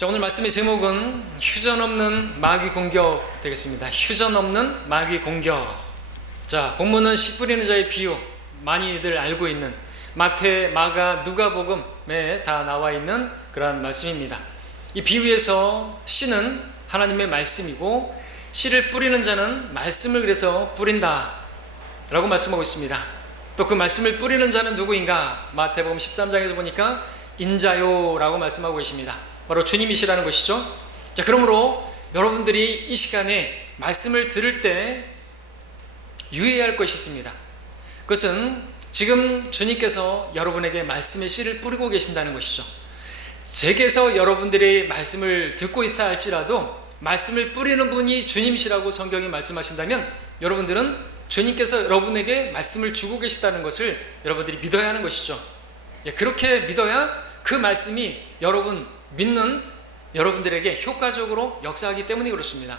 자, 오늘 말씀의 제목은 휴전 없는 마귀 공격 되겠습니다. 휴전 없는 마귀 공격. 자, 본문은 씨 뿌리는 자의 비유, 많이들 알고 있는 마태, 마가, 누가복음에 다 나와 있는 그러한 말씀입니다. 이 비유에서 씨는 하나님의 말씀이고 씨를 뿌리는 자는 말씀을 그래서 뿌린다 라고 말씀하고 있습니다. 또 그 말씀을 뿌리는 자는 누구인가? 마태복음 13장에서 보니까 인자요 라고 말씀하고 계십니다. 바로 주님이시라는 것이죠. 자, 그러므로 여러분들이 이 시간에 말씀을 들을 때 유의해야 할 것이 있습니다. 그것은 지금 주님께서 여러분에게 말씀의 씨를 뿌리고 계신다는 것이죠. 제게서 여러분들이 말씀을 듣고 있다 할지라도 말씀을 뿌리는 분이 주님이시라고 성경이 말씀하신다면 여러분들은 주님께서 여러분에게 말씀을 주고 계시다는 것을 여러분들이 믿어야 하는 것이죠. 그렇게 믿어야 그 말씀이 여러분 믿는 여러분들에게 효과적으로 역사하기 때문에 그렇습니다.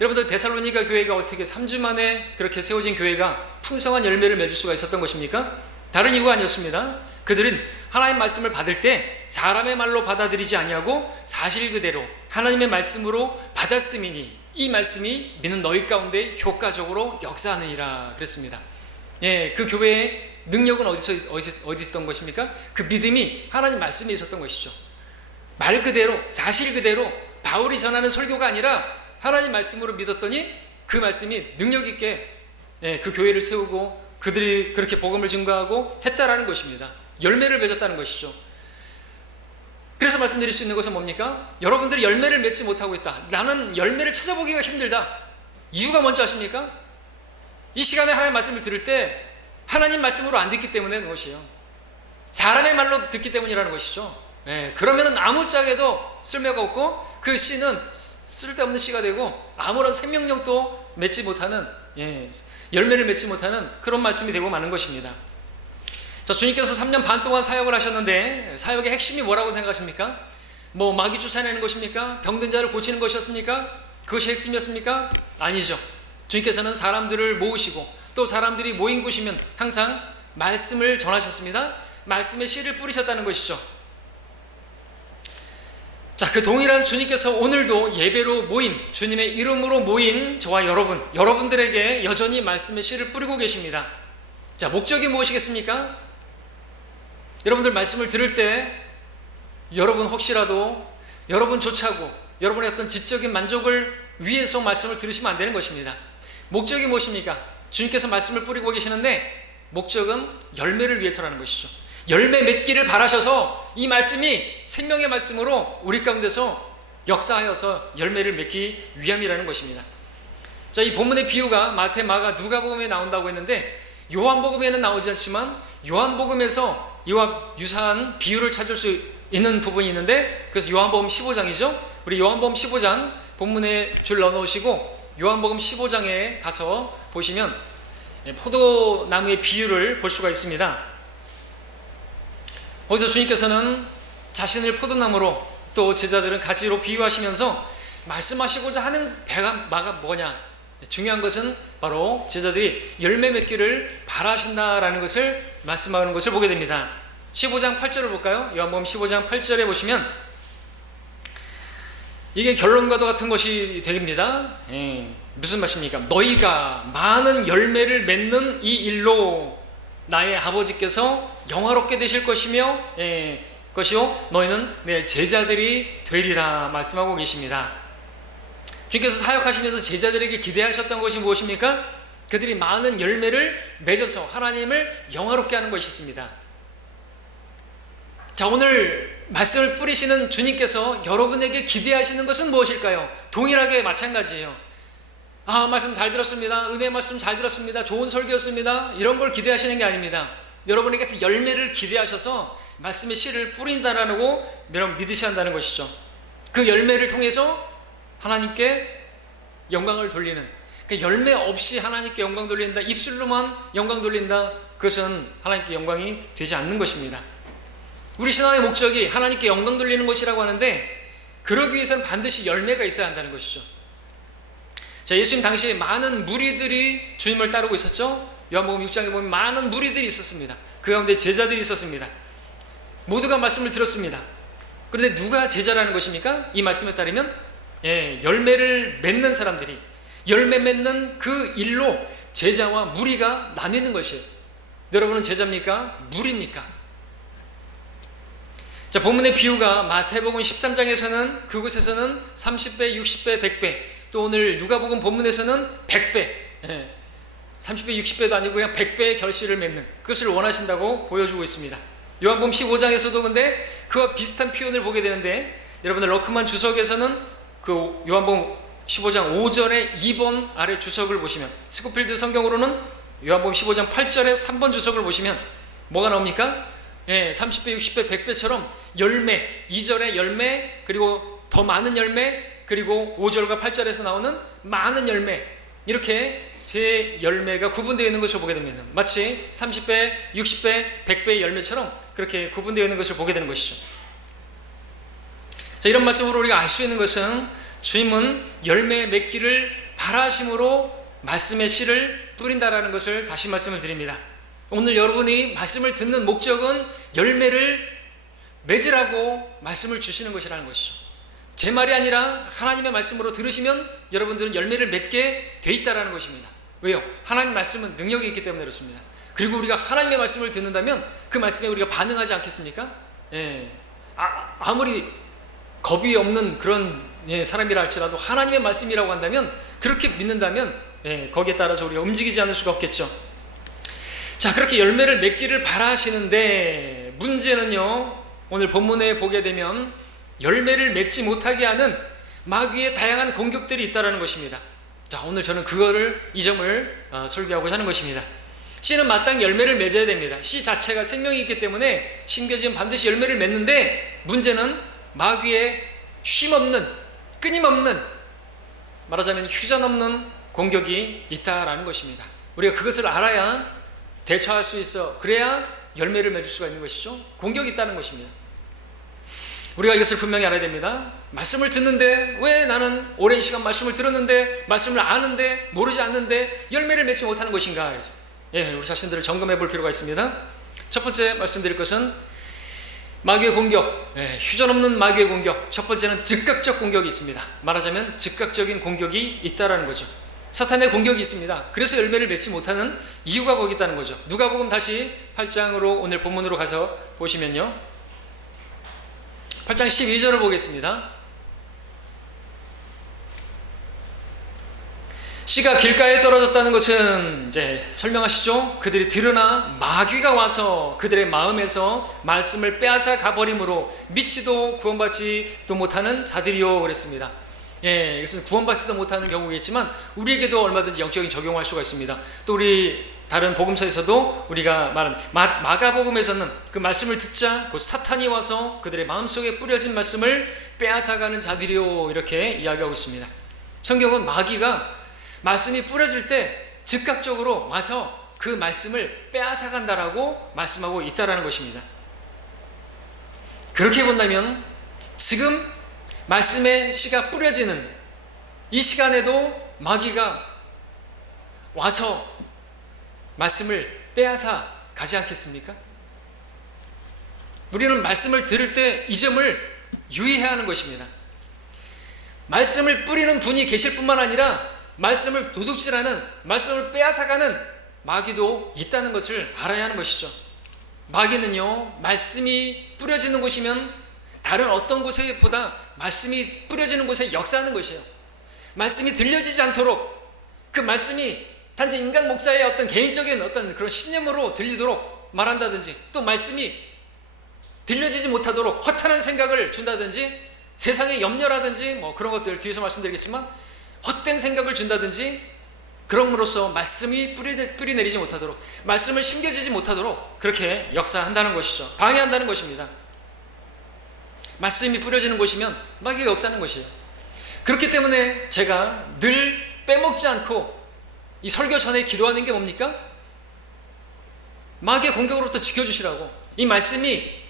여러분들 데살로니가 교회가 어떻게 3주 만에 그렇게 세워진 교회가 풍성한 열매를 맺을 수가 있었던 것입니까? 다른 이유가 아니었습니다. 그들은 하나님의 말씀을 받을 때 사람의 말로 받아들이지 아니하고 사실 그대로 하나님의 말씀으로 받았음이니 이 말씀이 믿는 너희 가운데 효과적으로 역사하느니라 그랬습니다. 그 교회의 능력은 어디 있었던 것입니까? 그 믿음이 하나님 말씀에 있었던 것이죠. 말 그대로 사실 그대로 바울이 전하는 설교가 아니라 하나님 말씀으로 믿었더니 그 말씀이 능력 있게 그 교회를 세우고 그들이 그렇게 복음을 증거하고 했다라는 것입니다. 열매를 맺었다는 것이죠. 그래서 말씀드릴 수 있는 것은 뭡니까? 여러분들이 열매를 맺지 못하고 있다. 나는 열매를 찾아보기가 힘들다. 이유가 뭔지 아십니까? 이 시간에 하나님 말씀을 들을 때 하나님 말씀으로 안 듣기 때문에 그런 것이에요. 사람의 말로 듣기 때문이라는 것이죠. 그러면은 아무짝에도 쓸모가 없고 그 씨는 쓸데없는 씨가 되고 아무런 생명력도 맺지 못하는 열매를 맺지 못하는 그런 말씀이 되고 마는 것입니다. 자, 주님께서 3년 반 동안 사역을 하셨는데 사역의 핵심이 뭐라고 생각하십니까? 뭐 마귀 쫓아내는 것입니까? 병든 자를 고치는 것이었습니까? 그것이 핵심이었습니까? 아니죠. 주님께서는 사람들을 모으시고 또 사람들이 모인 곳이면 항상 말씀을 전하셨습니다. 말씀의 씨를 뿌리셨다는 것이죠. 자, 그 동일한 주님께서 오늘도 예배로 모인 주님의 이름으로 모인 저와 여러분들에게 여전히 말씀의 씨를 뿌리고 계십니다. 자, 목적이 무엇이겠습니까? 여러분들 말씀을 들을 때 여러분 혹시라도 여러분 좋자고 여러분의 어떤 지적인 만족을 위해서 말씀을 들으시면 안 되는 것입니다. 목적이 무엇입니까? 주님께서 말씀을 뿌리고 계시는데 목적은 열매를 위해서라는 것이죠. 열매 맺기를 바라셔서 이 말씀이 생명의 말씀으로 우리 가운데서 역사하여서 열매를 맺기 위함이라는 것입니다. 자, 이 본문의 비유가 마태, 마가, 누가복음에 나온다고 했는데 요한복음에는 나오지 않지만 요한복음에서 이와 유사한 비유를 찾을 수 있는 부분이 있는데 그래서 요한복음 15장이죠. 우리 요한복음 15장 본문에 줄 넣어놓으시고 요한복음 15장에 가서 보시면 포도나무의 비유를 볼 수가 있습니다. 거기서 주님께서는 자신을 포도나무로 또 제자들은 가지로 비유하시면서 말씀하시고자 하는 배가 뭐냐? 중요한 것은 바로 제자들이 열매 맺기를 바라신다라는 것을 말씀하는 것을 보게 됩니다. 15장 8절을 볼까요? 요한복음 15장 8절에 보시면 이게 결론과도 같은 것이 됩니다. 무슨 말입니까? 너희가 많은 열매를 맺는 이 일로 나의 아버지께서 영화롭게 되실 것이며 것이요 너희는 내 제자들이 되리라 말씀하고 계십니다. 주님께서 사역하시면서 제자들에게 기대하셨던 것이 무엇입니까? 그들이 많은 열매를 맺어서 하나님을 영화롭게 하는 것이 있습니다. 자, 오늘 말씀을 뿌리시는 주님께서 여러분에게 기대하시는 것은 무엇일까요? 동일하게 마찬가지예요. 말씀 잘 들었습니다. 은혜 말씀 잘 들었습니다. 좋은 설교였습니다. 이런 걸 기대하시는 게 아닙니다. 여러분에게서 열매를 기대하셔서 말씀의 씨를 뿌린다라고 여러분 믿으셔야 한다는 것이죠. 그 열매를 통해서 하나님께 영광을 돌리는, 그러니까 열매 없이 하나님께 영광 돌린다, 입술로만 영광 돌린다, 그것은 하나님께 영광이 되지 않는 것입니다. 우리 신앙의 목적이 하나님께 영광 돌리는 것이라고 하는데 그러기 위해서는 반드시 열매가 있어야 한다는 것이죠. 자, 예수님 당시에 많은 무리들이 주님을 따르고 있었죠. 요한복음 6장에 보면 많은 무리들이 있었습니다. 그 가운데 제자들이 있었습니다. 모두가 말씀을 들었습니다. 그런데 누가 제자라는 것입니까? 이 말씀에 따르면 열매를 맺는 사람들이, 열매 맺는 그 일로 제자와 무리가 나뉘는 것이에요. 여러분은 제자입니까? 무리입니까? 자, 본문의 비유가 마태복음 13장에서는 그곳에서는 30배, 60배, 100배, 또 오늘 누가복음 본문에서는 100배, 30배, 60배도 아니고 그냥 100배의 결실을 맺는, 그것을 원하신다고 보여주고 있습니다. 요한복음 15장에서도 근데 그와 비슷한 표현을 보게 되는데, 여러분들 러크만 주석에서는 그 요한복음 15장 5절에 2번 아래 주석을 보시면, 스코필드 성경으로는 요한복음 15장 8절에 3번 주석을 보시면 뭐가 나옵니까? 30배, 60배, 100배처럼 열매, 2절에 열매, 그리고 더 많은 열매, 그리고 5절과 8절에서 나오는 많은 열매, 이렇게 세 열매가 구분되어 있는 것을 보게 됩니다. 마치 30배, 60배, 100배의 열매처럼 그렇게 구분되어 있는 것을 보게 되는 것이죠. 자, 이런 말씀으로 우리가 알 수 있는 것은 주님은 열매 맺기를 바라심으로 말씀의 씨를 뿌린다라는 것을 다시 말씀을 드립니다. 오늘 여러분이 말씀을 듣는 목적은 열매를 맺으라고 말씀을 주시는 것이라는 것이죠. 제 말이 아니라 하나님의 말씀으로 들으시면 여러분들은 열매를 맺게 돼 있다는 것입니다. 왜요? 하나님 말씀은 능력이 있기 때문에 그렇습니다. 그리고 우리가 하나님의 말씀을 듣는다면 그 말씀에 우리가 반응하지 않겠습니까? 아무리 겁이 없는 그런 사람이라 할지라도 하나님의 말씀이라고 한다면, 그렇게 믿는다면 거기에 따라서 우리가 움직이지 않을 수가 없겠죠. 자, 그렇게 열매를 맺기를 바라시는데, 문제는요, 오늘 본문에 보게 되면 열매를 맺지 못하게 하는 마귀의 다양한 공격들이 있다는 것입니다. 자, 오늘 저는 이 점을 설교하고자 하는 것입니다. 씨는 마땅히 열매를 맺어야 됩니다. 씨 자체가 생명이 있기 때문에 심겨지면 반드시 열매를 맺는데, 문제는 마귀의 쉼없는, 끊임없는, 말하자면 휴전 없는 공격이 있다라는 것입니다. 우리가 그것을 알아야 대처할 수 있어. 그래야 열매를 맺을 수가 있는 것이죠. 공격이 있다는 것입니다. 우리가 이것을 분명히 알아야 됩니다. 말씀을 듣는데, 왜 나는 오랜 시간 말씀을 들었는데, 말씀을 아는데, 모르지 않는데 열매를 맺지 못하는 것인가? 우리 자신들을 점검해 볼 필요가 있습니다. 첫 번째 말씀드릴 것은 마귀의 공격, 휴전없는 마귀의 공격. 첫 번째는 즉각적 공격이 있습니다. 말하자면 즉각적인 공격이 있다라는 거죠. 사탄의 공격이 있습니다. 그래서 열매를 맺지 못하는 이유가 거기 있다는 거죠. 누가복음 다시 8장으로 오늘 본문으로 가서 보시면요, 8장 12절을 보겠습니다. 씨가 길가에 떨어졌다는 것은 이제 설명하시죠. 그들이 들으나 마귀가 와서 그들의 마음에서 말씀을 빼앗아 가버림으로 믿지도 구원받지도 못하는 자들이요 그랬습니다. 이것은 구원받지도 못하는 경우겠지만 우리에게도 얼마든지 영적인 적용할 수가 있습니다. 또 우리 다른 복음서에서도 우리가 말한 마가복음에서는 그 말씀을 듣자 곧 사탄이 와서 그들의 마음속에 뿌려진 말씀을 빼앗아가는 자들이요 이렇게 이야기하고 있습니다. 성경은 마귀가 말씀이 뿌려질 때 즉각적으로 와서 그 말씀을 빼앗아간다라고 말씀하고 있다라는 것입니다. 그렇게 본다면 지금 말씀의 씨가 뿌려지는 이 시간에도 마귀가 와서 말씀을 빼앗아 가지 않겠습니까? 우리는 말씀을 들을 때 이 점을 유의해야 하는 것입니다. 말씀을 뿌리는 분이 계실 뿐만 아니라 말씀을 도둑질하는, 말씀을 빼앗아가는 마귀도 있다는 것을 알아야 하는 것이죠. 마귀는요, 말씀이 뿌려지는 곳이면 다른 어떤 곳에보다 말씀이 뿌려지는 곳에 역사하는 것이에요. 말씀이 들려지지 않도록, 그 말씀이 단지 인간 목사의 어떤 개인적인 어떤 그런 신념으로 들리도록 말한다든지, 또 말씀이 들려지지 못하도록 허탄한 생각을 준다든지, 세상의 염려라든지 뭐 그런 것들 뒤에서 말씀드리겠지만 헛된 생각을 준다든지, 그럼으로써 말씀이 뿌리 내리지 못하도록, 말씀을 심겨지지 못하도록 그렇게 역사한다는 것이죠. 방해한다는 것입니다. 말씀이 뿌려지는 곳이면 마귀가 역사하는 것이에요. 그렇기 때문에 제가 늘 빼먹지 않고 이 설교 전에 기도하는 게 뭡니까? 마귀의 공격으로부터 지켜주시라고. 이 말씀이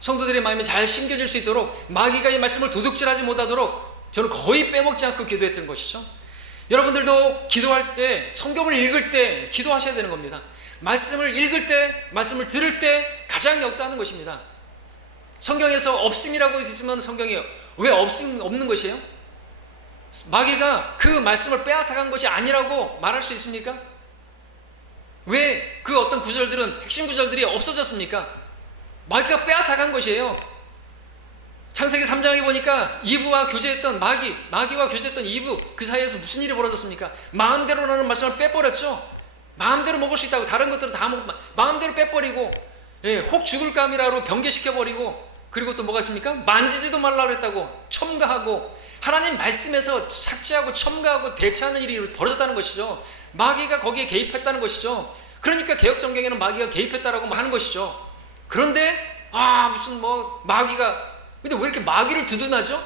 성도들의 마음에 잘 심겨질 수 있도록, 마귀가 이 말씀을 도둑질하지 못하도록 저는 거의 빼먹지 않고 기도했던 것이죠. 여러분들도 기도할 때, 성경을 읽을 때 기도하셔야 되는 겁니다. 말씀을 읽을 때, 말씀을 들을 때 가장 역사하는 것입니다. 성경에서 없음이라고 있으면 성경이 왜 없는 것이에요? 마귀가 그 말씀을 빼앗아간 것이 아니라고 말할 수 있습니까? 왜 그 어떤 구절들은, 핵심 구절들이 없어졌습니까? 마귀가 빼앗아간 것이에요. 창세기 3장에 보니까 이브와 교제했던 마귀와 교제했던 이브, 그 사이에서 무슨 일이 벌어졌습니까? 마음대로라는 말씀을 빼버렸죠. 마음대로 먹을 수 있다고, 다른 것들은 다 마음대로 빼버리고, 혹 죽을 감이라고 변개시켜버리고, 그리고 또 뭐가 있습니까? 만지지도 말라고 했다고 첨가하고, 하나님 말씀에서 삭제하고 첨가하고 대체하는 일이 벌어졌다는 것이죠. 마귀가 거기에 개입했다는 것이죠. 그러니까 개혁성경에는 마귀가 개입했다라고 하는 것이죠. 그런데 무슨 마귀가, 근데 왜 이렇게 마귀를 두둔하죠?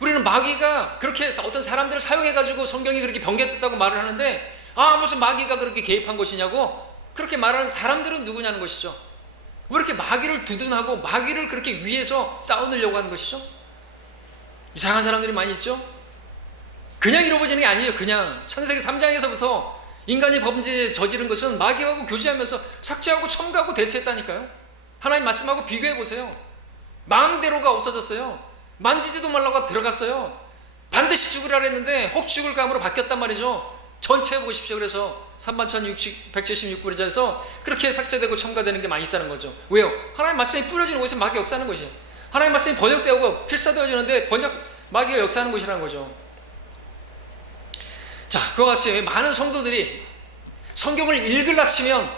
우리는 마귀가 그렇게 어떤 사람들을 사용해가지고 성경이 그렇게 변개됐다고 말을 하는데, 무슨 마귀가 그렇게 개입한 것이냐고 그렇게 말하는 사람들은 누구냐는 것이죠. 왜 이렇게 마귀를 두둔하고 마귀를 그렇게 위해서 싸우려고 하는 것이죠? 이상한 사람들이 많이 있죠? 그냥 이루어지는 게 아니에요. 그냥 창세기 3장에서부터 인간이 범죄 저지른 것은 마귀하고 교제하면서 삭제하고 첨가하고 대체했다니까요. 하나님 말씀하고 비교해 보세요. 마음대로가 없어졌어요. 만지지도 말라고 들어갔어요. 반드시 죽으라 했는데 혹 죽을 감으로 바뀌었단 말이죠. 전체 보십시오. 그래서 31,176구절에서 그렇게 삭제되고 첨가되는 게 많이 있다는 거죠. 왜요? 하나님 말씀이 뿌려지는 곳에 마귀가 역사하는 것이에요. 하나님 말씀이 번역되고 필사되어지는데 마귀가 역사하는 것이라는 거죠. 자, 그와 같이 많은 성도들이 성경을 읽으려 치면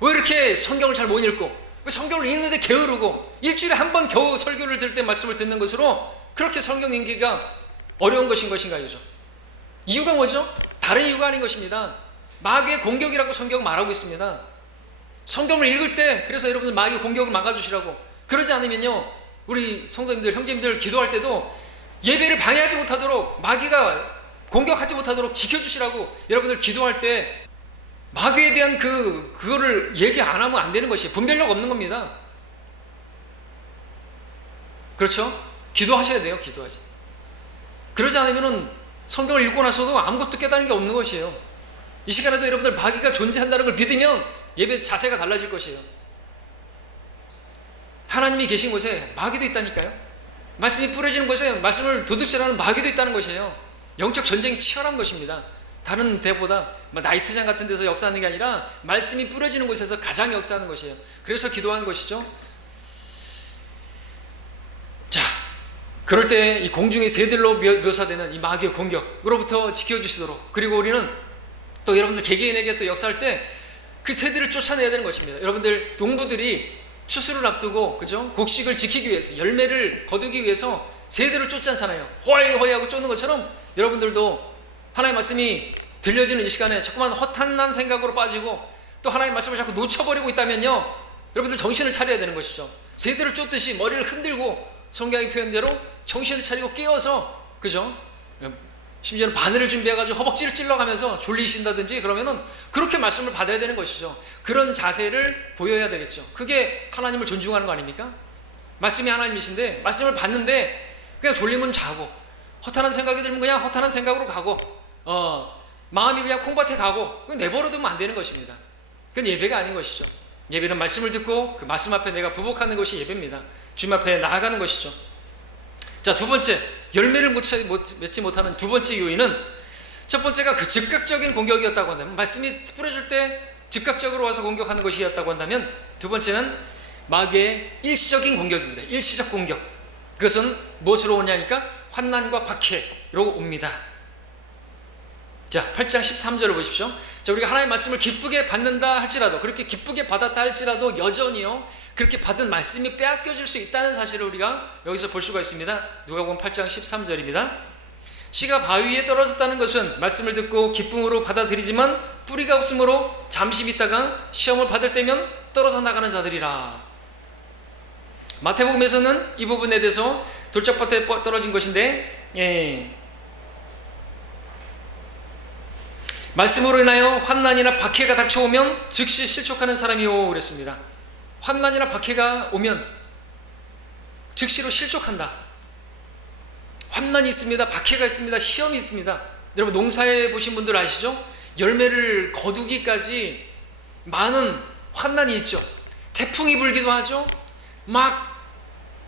왜 이렇게 성경을 잘 못 읽고, 왜 성경을 읽는데 게으르고, 일주일에 한 번 겨우 설교를 들을 때 말씀을 듣는 것으로 그렇게 성경 읽기가 어려운 것인가요? 이유가 뭐죠? 다른 이유가 아닌 것입니다. 마귀의 공격이라고 성경은 말하고 있습니다. 성경을 읽을 때, 그래서 여러분들 마귀의 공격을 막아주시라고. 그러지 않으면요, 우리 성도님들, 형제님들 기도할 때도 예배를 방해하지 못하도록, 마귀가 공격하지 못하도록 지켜주시라고 여러분들 기도할 때 마귀에 대한 그거를 얘기 안 하면 안 되는 것이에요. 분별력 없는 겁니다. 그렇죠? 기도하셔야 돼요. 기도하셔야 돼요. 그러지 않으면은 성경을 읽고 나서도 아무것도 깨달은 게 없는 것이에요. 이 시간에도 여러분들 마귀가 존재한다는 걸 믿으면 예배 자세가 달라질 것이에요. 하나님이 계신 곳에 마귀도 있다니까요. 말씀이 뿌려지는 곳에 말씀을 도둑질하는 마귀도 있다는 것이에요. 영적 전쟁이 치열한 것입니다. 다른 데보다 나이트장 같은 데서 역사하는 게 아니라 말씀이 뿌려지는 곳에서 가장 역사하는 것이에요. 그래서 기도하는 것이죠. 자, 그럴 때 이 공중의 새들로 묘사되는 이 마귀의 공격으로부터 지켜주시도록, 그리고 우리는 또 여러분들 개개인에게 또 역사할 때 그 새들을 쫓아내야 되는 것입니다. 여러분들 농부들이 추수를 앞두고, 그죠? 곡식을 지키기 위해서, 열매를 거두기 위해서 새들을 쫓잖아요. 호이 하고 쫓는 것처럼 여러분들도 하나님의 말씀이 들려지는 이 시간에 자꾸만 허탄한 생각으로 빠지고 또 하나님의 말씀을 자꾸 놓쳐버리고 있다면요, 여러분들 정신을 차려야 되는 것이죠. 새들을 쫓듯이 머리를 흔들고 성경의 표현대로 정신을 차리고 깨어서, 그죠? 심지어는 바늘을 준비해가지고 허벅지를 찔러가면서 졸리신다든지 그러면은 그렇게 말씀을 받아야 되는 것이죠. 그런 자세를 보여야 되겠죠. 그게 하나님을 존중하는 거 아닙니까? 말씀이 하나님이신데 말씀을 받는데 그냥 졸리면 자고, 허탄한 생각이 들면 그냥 허탄한 생각으로 가고, 마음이 그냥 콩밭에 가고, 내버려두면 안 되는 것입니다. 그건 예배가 아닌 것이죠. 예배는 말씀을 듣고 그 말씀 앞에 내가 부복하는 것이 예배입니다. 주님 앞에 나아가는 것이죠. 자, 두 번째, 열매를 맺지 못하는 두 번째 요인은, 첫 번째가 그 즉각적인 공격이었다고 한다면, 말씀이 뿌려질 때 즉각적으로 와서 공격하는 것이었다고 한다면, 두 번째는 마귀의 일시적인 공격입니다. 일시적 공격. 그것은 무엇으로 오냐니까 환난과 박해로 옵니다. 자, 8장 13절을 보십시오. 자, 우리가 하나님의 말씀을 기쁘게 받는다 할지라도, 그렇게 기쁘게 받았다 할지라도 여전히요, 그렇게 받은 말씀이 빼앗겨질 수 있다는 사실을 우리가 여기서 볼 수가 있습니다. 누가복음 8장 13절입니다. 씨가 바위 위에 떨어졌다는 것은 말씀을 듣고 기쁨으로 받아들이지만 뿌리가 없으므로 잠시 있다가 시험을 받을 때면 떨어져 나가는 자들이라. 마태복음에서는 이 부분에 대해서 돌짝밭에 떨어진 것인데, 말씀으로 인하여 환난이나 박해가 닥쳐오면 즉시 실족하는 사람이요 그랬습니다. 환난이나 박해가 오면 즉시로 실족한다. 환난이 있습니다. 박해가 있습니다. 시험이 있습니다. 여러분 농사해 보신 분들 아시죠? 열매를 거두기까지 많은 환난이 있죠. 태풍이 불기도 하죠. 막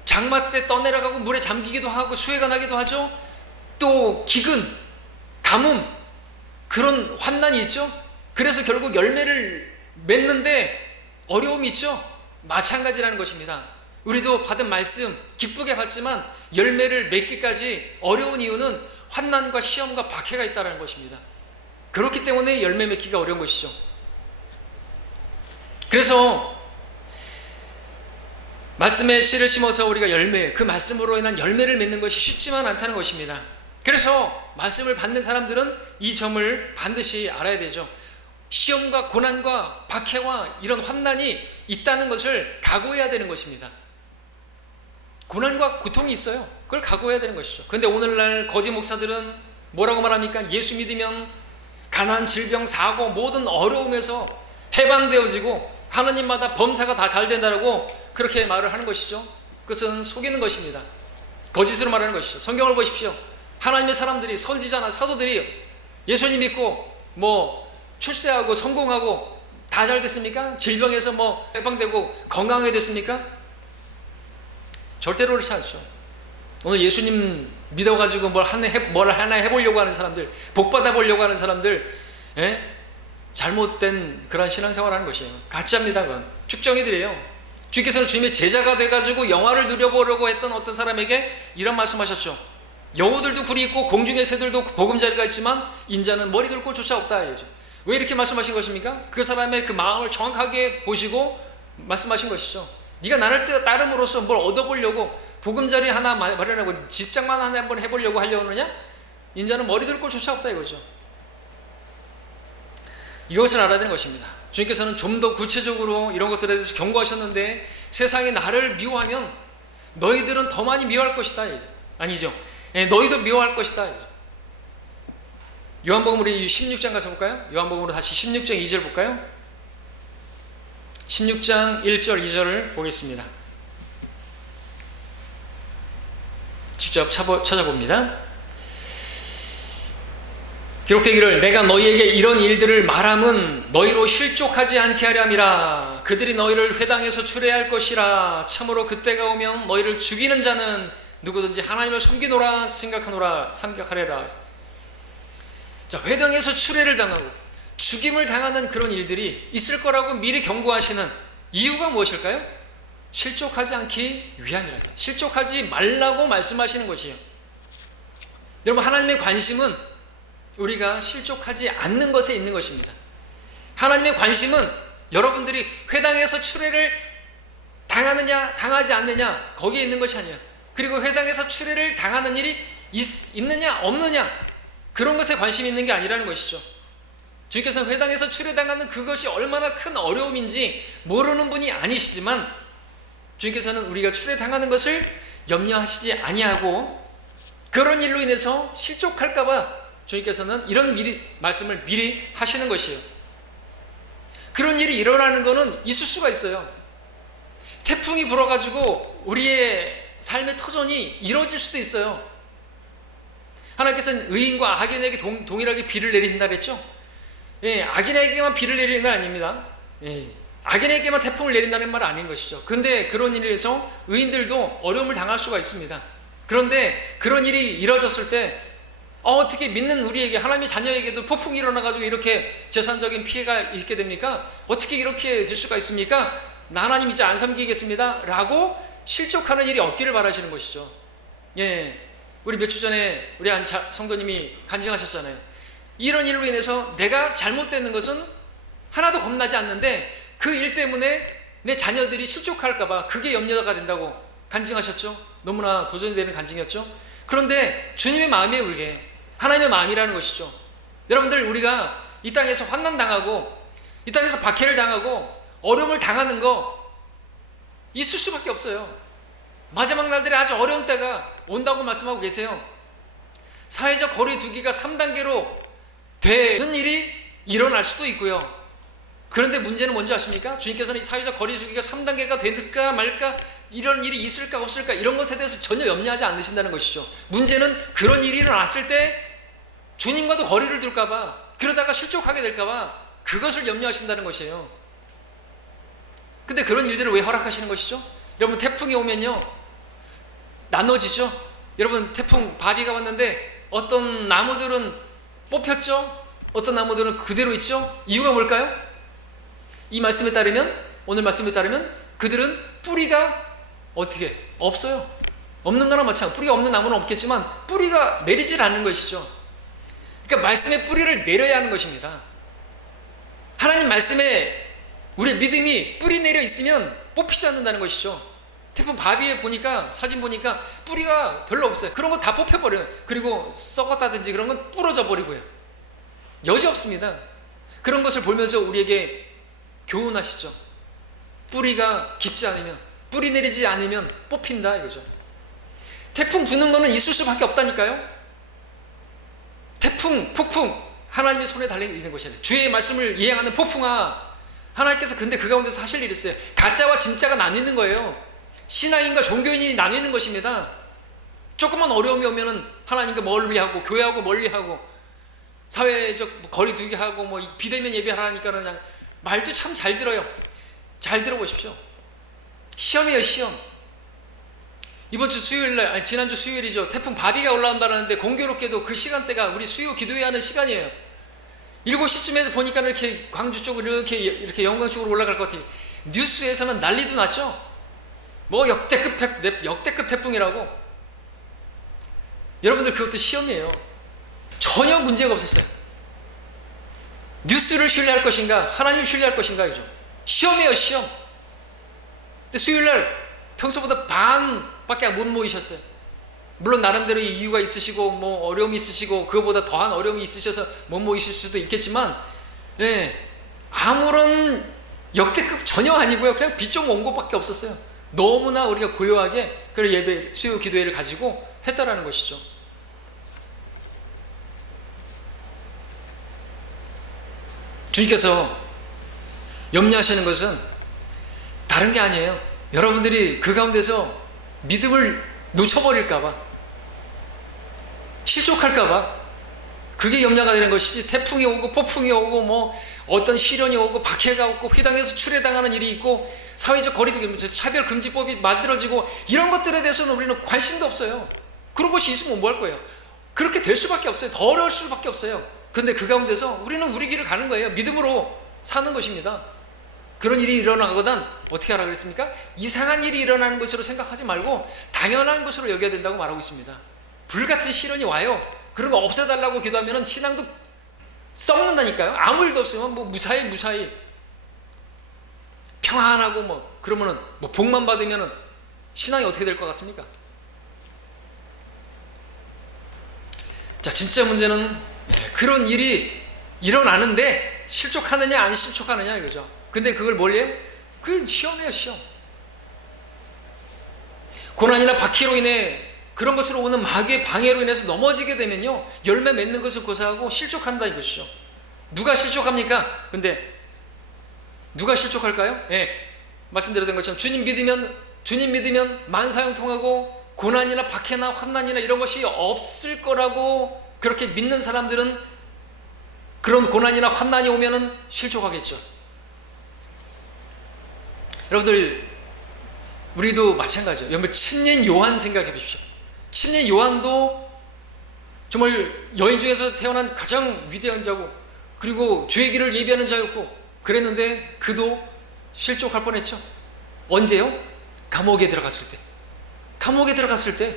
장마 때 떠내려가고 물에 잠기기도 하고 수해가 나기도 하죠. 또 기근, 가뭄, 그런 환난이 있죠. 그래서 결국 열매를 맺는데 어려움이 있죠. 마찬가지라는 것입니다. 우리도 받은 말씀 기쁘게 받지만 열매를 맺기까지 어려운 이유는 환난과 시험과 박해가 있다는 것입니다. 그렇기 때문에 열매 맺기가 어려운 것이죠. 그래서 말씀의 씨를 심어서 우리가 그 말씀으로 인한 열매를 맺는 것이 쉽지만 않다는 것입니다. 그래서 말씀을 받는 사람들은 이 점을 반드시 알아야 되죠. 시험과 고난과 박해와 이런 환난이 있다는 것을 각오해야 되는 것입니다. 고난과 고통이 있어요. 그걸 각오해야 되는 것이죠. 그런데 오늘날 거짓 목사들은 뭐라고 말합니까? 예수 믿으면 가난, 질병, 사고 모든 어려움에서 해방되어지고 하나님마다 범사가 다 잘 된다고 그렇게 말을 하는 것이죠. 그것은 속이는 것입니다. 거짓으로 말하는 것이죠. 성경을 보십시오. 하나님의 사람들이, 선지자나 사도들이 예수님 믿고 출세하고 성공하고 다 잘 됐습니까? 질병에서 해방되고 건강하게 됐습니까? 절대로 그렇지 않죠. 오늘 예수님 믿어가지고 뭘 하나 해보려고 하는 사람들, 복 받아보려고 하는 사람들, 잘못된 그런 신앙생활 하는 것이에요. 가짜입니다. 그건 축정이들이에요. 주께서는 주님의 제자가 돼가지고 영화를 누려보려고 했던 어떤 사람에게 이런 말씀하셨죠. 여우들도 굴이 있고 공중의 새들도 보금자리가 있지만 인자는 머리 둘 곳조차 없다. 왜 이렇게 말씀하신 것입니까? 그 사람의 그 마음을 정확하게 보시고 말씀하신 것이죠. 네가 나를 따름으로써 뭘 얻어보려고 보금자리 하나 마련하고 집장만 하나 한번 해보려고 하려느냐? 인자는 머리 둘 곳조차 없다 이거죠. 이것을 알아야 되는 것입니다. 주님께서는 좀 더 구체적으로 이런 것들에 대해서 경고하셨는데 세상이 나를 미워하면 너희들은 더 많이 미워할 것이다. 아니죠. 너희도 미워할 것이다. 요한복음 우리 16장 가서 볼까요? 요한복음으로 다시 16장 2절 볼까요? 16장 1절 2절을 보겠습니다. 직접 찾아봅니다. 기록되기를 내가 너희에게 이런 일들을 말함은 너희로 실족하지 않게 하려 함이라. 그들이 너희를 회당에서 추례할 것이라. 참으로 그때가 오면 너희를 죽이는 자는 누구든지 하나님을 섬기노라 생각하래라. 자, 회당에서 추례를 당하고 죽임을 당하는 그런 일들이 있을 거라고 미리 경고하시는 이유가 무엇일까요? 실족하지 않기 위함이라죠. 실족하지 말라고 말씀하시는 것이에요. 여러분, 하나님의 관심은 우리가 실족하지 않는 것에 있는 것입니다. 하나님의 관심은 여러분들이 회당에서 추례를 당하느냐 당하지 않느냐 거기에 있는 것이 아니에요. 그리고 회당에서 추례를 당하는 일이 있느냐 없느냐 그런 것에 관심이 있는 게 아니라는 것이죠. 주님께서는 회당에서 추례당하는 그것이 얼마나 큰 어려움인지 모르는 분이 아니시지만 주님께서는 우리가 추례당하는 것을 염려하시지 아니하고 그런 일로 인해서 실족할까 봐 주님께서는 이런 말씀을 미리 하시는 것이에요. 그런 일이 일어나는 것은 있을 수가 있어요. 태풍이 불어가지고 우리의 삶의 터전이 이루어질 수도 있어요. 하나님께서는 의인과 악인에게 동일하게 비를 내리신다 그랬죠? 악인에게만 비를 내리는 건 아닙니다. 악인에게만 태풍을 내린다는 말은 아닌 것이죠. 그런데 그런 일에서 의인들도 어려움을 당할 수가 있습니다. 그런데 그런 일이 이루어졌을 때 어떻게 믿는 우리에게 하나님의 자녀에게도 폭풍이 일어나가지고 이렇게 재산적인 피해가 있게 됩니까? 어떻게 이렇게 될 수가 있습니까? 나 하나님 이제 안 섬기겠습니다 라고 실족하는 일이 없기를 바라시는 것이죠. 우리 몇 주 전에 우리 한 성도님이 간증하셨잖아요. 이런 일로 인해서 내가 잘못되는 것은 하나도 겁나지 않는데 그 일 때문에 내 자녀들이 실족할까봐 그게 염려가 된다고 간증하셨죠. 너무나 도전이 되는 간증이었죠. 그런데 주님의 마음이에요. 그게 하나님의 마음이라는 것이죠. 여러분들, 우리가 이 땅에서 환난당하고 이 땅에서 박해를 당하고 어려움을 당하는 거 있을 수밖에 없어요. 마지막 날들에 아주 어려운 때가 온다고 말씀하고 계세요. 사회적 거리 두기가 3단계로 되는 일이 일어날 수도 있고요. 그런데 문제는 뭔지 아십니까? 주님께서는 이 사회적 거리 두기가 3단계가 될까 말까 이런 일이 있을까 없을까 이런 것에 대해서 전혀 염려하지 않으신다는 것이죠. 문제는 그런 일이 일어났을 때 주님과도 거리를 둘까 봐, 그러다가 실족하게 될까 봐 그것을 염려하신다는 것이에요. 근데 그런 일들을 왜 허락하시는 것이죠? 여러분, 태풍이 오면요 나눠지죠. 여러분, 태풍 바비가 왔는데 어떤 나무들은 뽑혔죠. 어떤 나무들은 그대로 있죠. 이유가 뭘까요? 이 말씀에 따르면, 오늘 말씀에 따르면 그들은 뿌리가 어떻게 없어요. 없는 거나 마찬가지. 뿌리가 없는 나무는 없겠지만 뿌리가 내리질 않는 것이죠. 그러니까 말씀의 뿌리를 내려야 하는 것입니다. 하나님 말씀에 우리의 믿음이 뿌리 내려 있으면 뽑히지 않는다는 것이죠. 태풍 바비에 보니까, 사진 보니까 뿌리가 별로 없어요. 그런 거 다 뽑혀버려요. 그리고 썩었다든지 그런 건 부러져 버리고요. 여지 없습니다. 그런 것을 보면서 우리에게 교훈하시죠. 뿌리가 깊지 않으면, 뿌리 내리지 않으면 뽑힌다 이거죠. 태풍 부는 거는 있을 수밖에 없다니까요. 태풍, 폭풍, 하나님의 손에 달려있는 것이에요. 주의 말씀을 이행하는 폭풍아, 하나님께서 근데 그 가운데서 하실 일이 있어요. 가짜와 진짜가 나뉘는 거예요. 신앙인과 종교인이 나뉘는 것입니다. 조금만 어려움이 오면은 하나님과 멀리하고, 교회하고 멀리하고, 사회적 거리두기 하고, 뭐 비대면 예배하라니까 그냥 말도 참 잘 들어요. 잘 들어보십시오. 시험이에요, 시험. 이번 주 수요일날, 아니 지난주 수요일이죠. 태풍 바비가 올라온다는데 공교롭게도 그 시간대가 우리 수요 기도해야 하는 시간이에요. 7시쯤에 보니까 이렇게 광주 쪽으로 이렇게 영광 쪽으로 올라갈 것 같아요. 뉴스에서는 난리도 났죠. 뭐 역대급 태풍이라고. 여러분들 그것도 시험이에요. 전혀 문제가 없었어요. 뉴스를 신뢰할 것인가, 하나님을 신뢰할 것인가 이죠. 시험이에요, 시험. 근데 수요일날 평소보다 반밖에 못 모이셨어요. 물론 나름대로 이유가 있으시고 뭐 어려움이 있으시고 그거보다 더한 어려움이 있으셔서 못 모이실 수도 있겠지만, 아무런 역대급 전혀 아니고요. 그냥 비 좀 온 것밖에 없었어요. 너무나 우리가 고요하게 그런 예배, 수요 기도회를 가지고 했다라는 것이죠. 주님께서 염려하시는 것은 다른 게 아니에요. 여러분들이 그 가운데서 믿음을 놓쳐버릴까봐, 실족할까봐, 그게 염려가 되는 것이지. 태풍이 오고 폭풍이 오고 뭐 어떤 시련이 오고 박해가 오고 회당에서 출애당하는 일이 있고 사회적 거리두기, 차별금지법이 만들어지고 이런 것들에 대해서는 우리는 관심도 없어요. 그런 것이 있으면 뭐 할 거예요? 그렇게 될 수밖에 없어요. 더 어려울 수밖에 없어요. 근데 그 가운데서 우리는 우리 길을 가는 거예요. 믿음으로 사는 것입니다. 그런 일이 일어나거든 어떻게 하라 그랬습니까? 이상한 일이 일어나는 것으로 생각하지 말고 당연한 것으로 여겨야 된다고 말하고 있습니다. 불같은 시련이 와요. 그런 거 없애달라고 기도하면 신앙도 썩는다니까요. 아무 일도 없으면 뭐 무사히 평안하고 뭐 그러면은 뭐 복만 받으면은 신앙이 어떻게 될 것 같습니까? 자, 진짜 문제는 그런 일이 일어나는데 실족하느냐 안 실족하느냐 이거죠. 근데 그걸 뭘로 해요? 그게 시험이에요, 시험. 고난이나 박해로 인해 그런 것으로 오는 마귀의 방해로 인해서 넘어지게 되면요, 열매 맺는 것을 고사하고 실족한다 이것이죠. 누가 실족합니까? 근데 누가 실족할까요? 말씀드렸던 것처럼 주님 믿으면 만사형통하고 고난이나 박해나 환난이나 이런 것이 없을 거라고 그렇게 믿는 사람들은 그런 고난이나 환난이 오면은 실족하겠죠. 여러분들, 우리도 마찬가지예요. 여러분, 침례인 요한 생각해 보십시오. 침례인 요한도 정말 여인 중에서 태어난 가장 위대한 자고, 그리고 주의 길을 예비하는 자였고 그랬는데 그도 실족할 뻔했죠. 언제요? 감옥에 들어갔을 때. 감옥에 들어갔을 때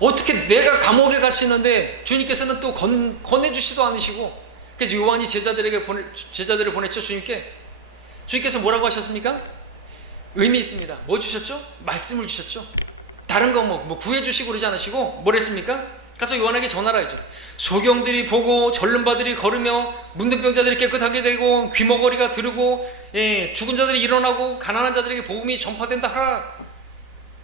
어떻게 내가 감옥에 갇히는데 주님께서는 또 건네주시도 않으시고, 그래서 요한이 제자들을 보냈죠. 주님께서 뭐라고 하셨습니까? 의미 있습니다. 뭐 주셨죠? 말씀을 주셨죠. 다른 거 뭐 구해주시고 그러지 않으시고 뭘 했습니까? 가서 요한에게 전하라 했죠. 소경들이 보고 절름바들이 걸으며 문둥병자들이 깨끗하게 되고 귀머거리가 들고 죽은 자들이 일어나고 가난한 자들에게 복음이 전파된다 하라.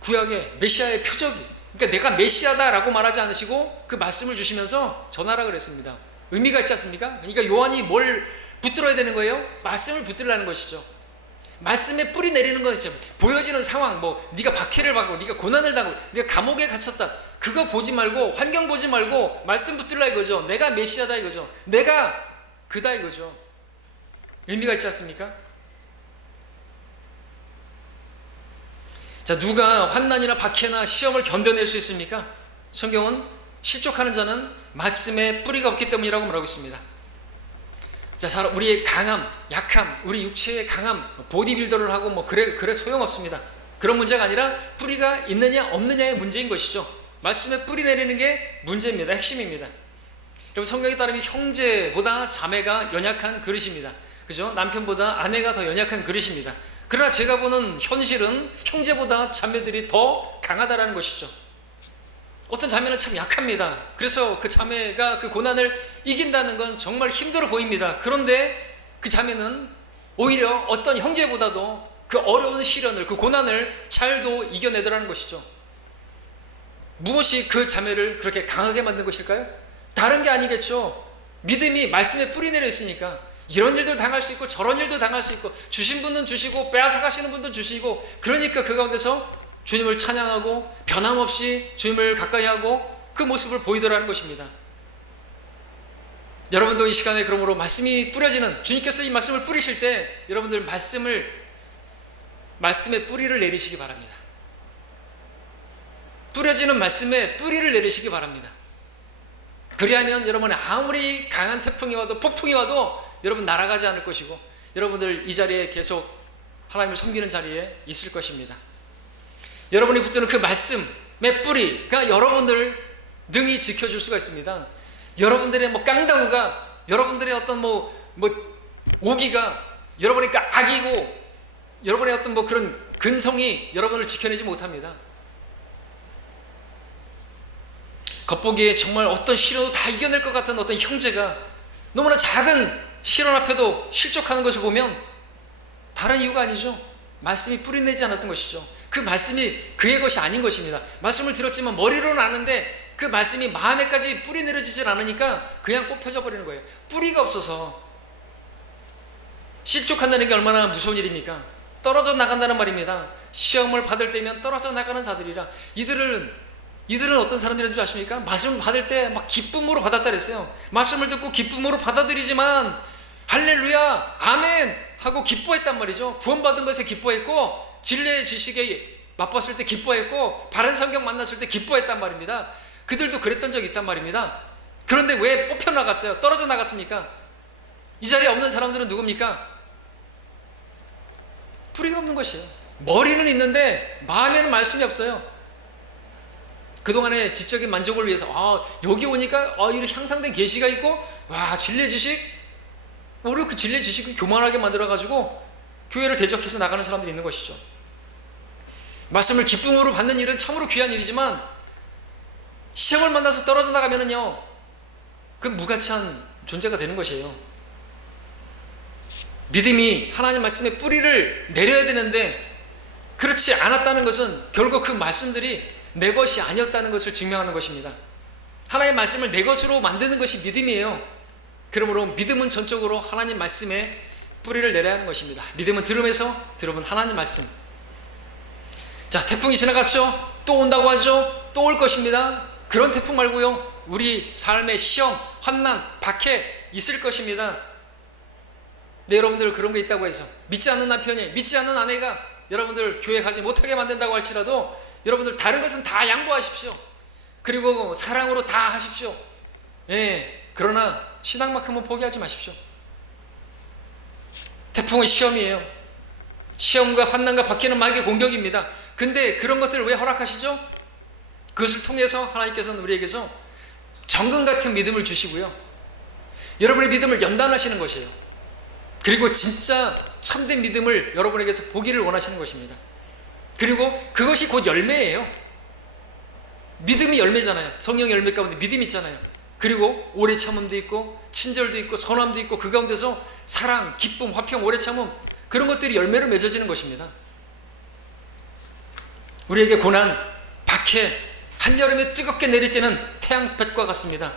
구약의 메시아의 표적이, 그러니까 내가 메시아다라고 말하지 않으시고 그 말씀을 주시면서 전하라 그랬습니다. 의미가 있지 않습니까? 그러니까 요한이 뭘 붙들어야 되는 거예요? 말씀을 붙들라는 것이죠. 말씀에 뿌리 내리는 것이죠. 보여지는 상황, 뭐 네가 박해를 받고 네가 고난을 당하고 네가 감옥에 갇혔다, 그거 보지 말고 환경 보지 말고 말씀 붙들라 이거죠. 내가 메시아다 이거죠. 내가 그다 이거죠. 의미가 있지 않습니까? 자, 누가 환난이나 박해나 시험을 견뎌낼 수 있습니까? 성경은 실족하는 자는 말씀에 뿌리가 없기 때문이라고 말하고 있습니다. 자, 우리의 강함, 약함, 우리 육체의 강함, 보디빌더를 하고 뭐 그래 소용없습니다. 그런 문제가 아니라 뿌리가 있느냐 없느냐의 문제인 것이죠. 말씀에 뿌리 내리는 게 문제입니다. 핵심입니다. 여러분, 성경에 따르면 형제보다 자매가 연약한 그릇입니다. 그죠? 남편보다 아내가 더 연약한 그릇입니다. 그러나 제가 보는 현실은 형제보다 자매들이 더 강하다라는 것이죠. 어떤 자매는 참 약합니다. 그래서 그 자매가 그 고난을 이긴다는 건 정말 힘들어 보입니다. 그런데 그 자매는 오히려 어떤 형제보다도 그 어려운 시련을, 그 고난을 잘도 이겨내더라는 것이죠. 무엇이 그 자매를 그렇게 강하게 만든 것일까요? 다른 게 아니겠죠. 믿음이 말씀에 뿌리 내려 있으니까 이런 일도 당할 수 있고 저런 일도 당할 수 있고, 주신 분은 주시고 빼앗아 가시는 분도 주시고, 그러니까 그 가운데서 주님을 찬양하고 변함없이 주님을 가까이 하고 그 모습을 보이더라는 것입니다. 여러분도 이 시간에 그러므로 말씀이 뿌려지는, 주님께서 이 말씀을 뿌리실 때 여러분들 말씀에 뿌리를 내리시기 바랍니다. 뿌려지는 말씀에 뿌리를 내리시기 바랍니다. 그리하면 여러분의 아무리 강한 태풍이 와도 폭풍이 와도 여러분 날아가지 않을 것이고, 여러분들 이 자리에 계속 하나님을 섬기는 자리에 있을 것입니다. 여러분이 붙드는 그 말씀의 뿌리가 여러분들을 능히 지켜줄 수가 있습니다. 여러분들의 깡다구가, 여러분들의 어떤 오기가, 여러분의 악이고, 여러분의 어떤 그런 근성이 여러분을 지켜내지 못합니다. 겉보기에 정말 어떤 시련도 다 이겨낼 것 같은 어떤 형제가 너무나 작은 시련 앞에도 실족하는 것을 보면 다른 이유가 아니죠. 말씀이 뿌리내지 않았던 것이죠. 그 말씀이 그의 것이 아닌 것입니다. 말씀을 들었지만 머리로는 아는데 그 말씀이 마음에까지 뿌리 내려지질 않으니까 그냥 뽑혀져 버리는 거예요. 뿌리가 없어서. 실족한다는 게 얼마나 무서운 일입니까? 떨어져 나간다는 말입니다. 시험을 받을 때면 떨어져 나가는 자들이라. 이들은 어떤 사람들인 줄 아십니까? 말씀을 받을 때 기쁨으로 받았다 그랬어요. 말씀을 듣고 기쁨으로 받아들이지만 할렐루야 아멘 하고 기뻐했단 말이죠. 구원받은 것에 기뻐했고, 진리의 지식에 맛봤을 때 기뻐했고, 바른 성경 만났을 때 기뻐했단 말입니다. 그들도 그랬던 적이 있단 말입니다. 그런데 왜 뽑혀 나갔어요? 떨어져 나갔습니까? 이 자리에 없는 사람들은 누굽니까? 뿌리가 없는 것이에요. 머리는 있는데 마음에는 말씀이 없어요. 그동안의 지적인 만족을 위해서 여기 오니까 이렇게 향상된 계시가 있고, 와, 진리의 지식, 우리 그 진리의 지식을 교만하게 만들어가지고 교회를 대적해서 나가는 사람들이 있는 것이죠. 말씀을 기쁨으로 받는 일은 참으로 귀한 일이지만 시험을 만나서 떨어져 나가면은요, 그 무가치한 존재가 되는 것이에요. 믿음이 하나님 말씀에 뿌리를 내려야 되는데 그렇지 않았다는 것은 결국 그 말씀들이 내 것이 아니었다는 것을 증명하는 것입니다. 하나님의 말씀을 내 것으로 만드는 것이 믿음이에요. 그러므로 믿음은 전적으로 하나님 말씀에 뿌리를 내려야 하는 것입니다. 믿음은 들음에서, 들음은 하나님 말씀. 자, 태풍이 지나갔죠? 또 온다고 하죠? 또 올 것입니다. 그런 태풍 말고요, 우리 삶의 시험, 환난, 박해 있을 것입니다. 네, 여러분들 그런 게 있다고 해서 믿지 않는 남편이, 믿지 않는 아내가 여러분들 교회 가지 못하게 만든다고 할지라도 여러분들 다른 것은 다 양보하십시오. 그리고 사랑으로 다 하십시오. 그러나 신앙만큼은 포기하지 마십시오. 태풍은 시험이에요. 시험과 환난과 박해는 마귀의 공격입니다. 근데 그런 것들을 왜 허락하시죠? 그것을 통해서 하나님께서는 우리에게서 정금 같은 믿음을 주시고요, 여러분의 믿음을 연단하시는 것이에요. 그리고 진짜 참된 믿음을 여러분에게서 보기를 원하시는 것입니다. 그리고 그것이 곧 열매예요. 믿음이 열매잖아요. 성령 열매 가운데 믿음이 있잖아요. 그리고 오래 참음도 있고 친절도 있고 선함도 있고, 그 가운데서 사랑, 기쁨, 화평, 오래 참음, 그런 것들이 열매로 맺어지는 것입니다. 우리에게 고난, 박해, 한여름에 뜨겁게 내리쬐는 태양볕과 같습니다.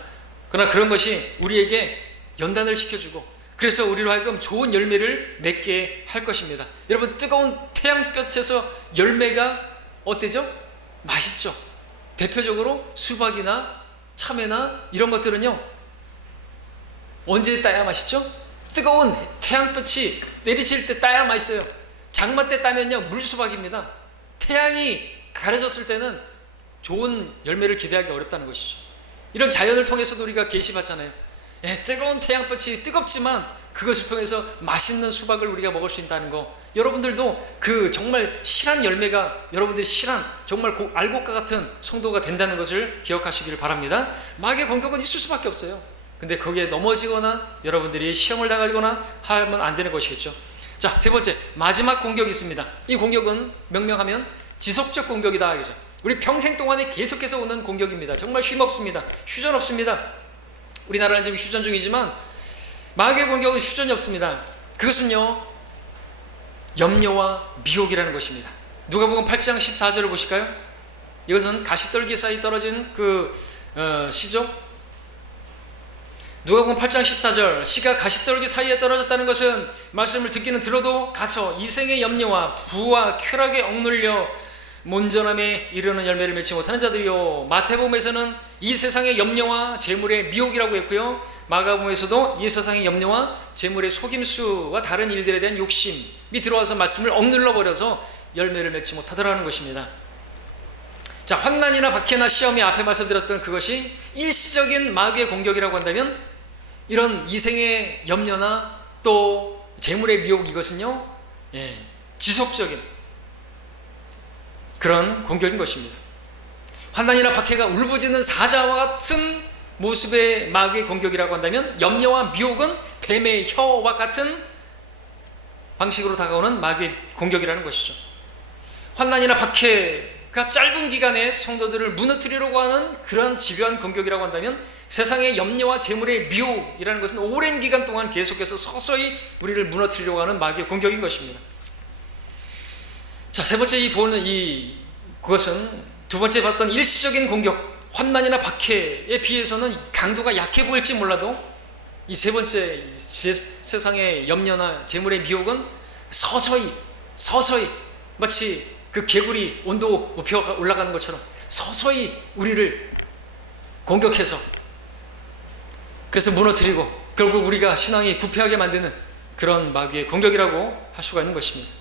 그러나 그런 것이 우리에게 연단을 시켜주고, 그래서 우리로 하여금 좋은 열매를 맺게 할 것입니다. 여러분, 뜨거운 태양볕에서 열매가 어때죠? 맛있죠. 대표적으로 수박이나 참외나 이런 것들은요, 언제 따야 맛있죠? 뜨거운 태양볕이 내리칠 때 따야 맛있어요. 장마 때 따면요, 물수박입니다. 태양이 가려졌을 때는 좋은 열매를 기대하기 어렵다는 것이죠. 이런 자연을 통해서도 우리가 계시받잖아요. 뜨거운 태양빛이 뜨겁지만 그것을 통해서 맛있는 수박을 우리가 먹을 수 있다는 거, 여러분들도 그 정말 실한 열매가 여러분들이 실한 정말 알곡과 같은 성도가 된다는 것을 기억하시기를 바랍니다. 마귀의 공격은 있을 수밖에 없어요. 근데 거기에 넘어지거나 여러분들이 시험을 당하거나 하면 안 되는 것이겠죠. 자, 세 번째, 마지막 공격이 있습니다. 이 공격은 명명하면 지속적 공격이다 하겠죠. 우리 평생 동안에 계속해서 오는 공격입니다. 정말 쉼 없습니다. 휴전 없습니다. 우리나라는 지금 휴전 중이지만 마귀의 공격은 휴전이 없습니다. 그것은요, 염려와 미혹이라는 것입니다. 누가복음 8장 14절을 보실까요? 이것은 가시떨기 사이 떨어진 시죠. 누가복음 8장 14절, 씨가 가시떨기 사이에 떨어졌다는 것은 말씀을 듣기는 들어도 가서 이생의 염려와 부와 쾌락에 억눌려 온전함에 이르는 열매를 맺지 못하는 자들이요. 마태복음에서는 이 세상의 염려와 재물의 미혹이라고 했고요, 마가복음에서도 이 세상의 염려와 재물의 속임수와 다른 일들에 대한 욕심이 들어와서 말씀을 억눌러 버려서 열매를 맺지 못하더라는 것입니다. 자, 환난이나 박해나 시험이 앞에 말씀드렸던 그것이 일시적인 마귀의 공격이라고 한다면, 이런 이생의 염려나 또 재물의 미혹, 이것은요, 지속적인 그런 공격인 것입니다. 환난이나 박해가 울부짖는 사자와 같은 모습의 마귀의 공격이라고 한다면, 염려와 미혹은 뱀의 혀와 같은 방식으로 다가오는 마귀의 공격이라는 것이죠. 환난이나 박해가 짧은 기간에 성도들을 무너뜨리려고 하는 그러한 집요한 공격이라고 한다면, 세상의 염려와 재물의 미혹이라는 것은 오랜 기간 동안 계속해서 서서히 우리를 무너뜨리려고 하는 마귀의 공격인 것입니다. 자, 세 번째 그것은 두 번째 봤던 일시적인 공격, 환난이나 박해에 비해서는 강도가 약해 보일지 몰라도, 이 세 번째 세상의 염려나 재물의 미혹은 서서히 마치 그 개구리 온도 높여 올라가는 것처럼 서서히 우리를 공격해서, 그래서 무너뜨리고 결국 우리가 신앙이 부패하게 만드는 그런 마귀의 공격이라고 할 수가 있는 것입니다.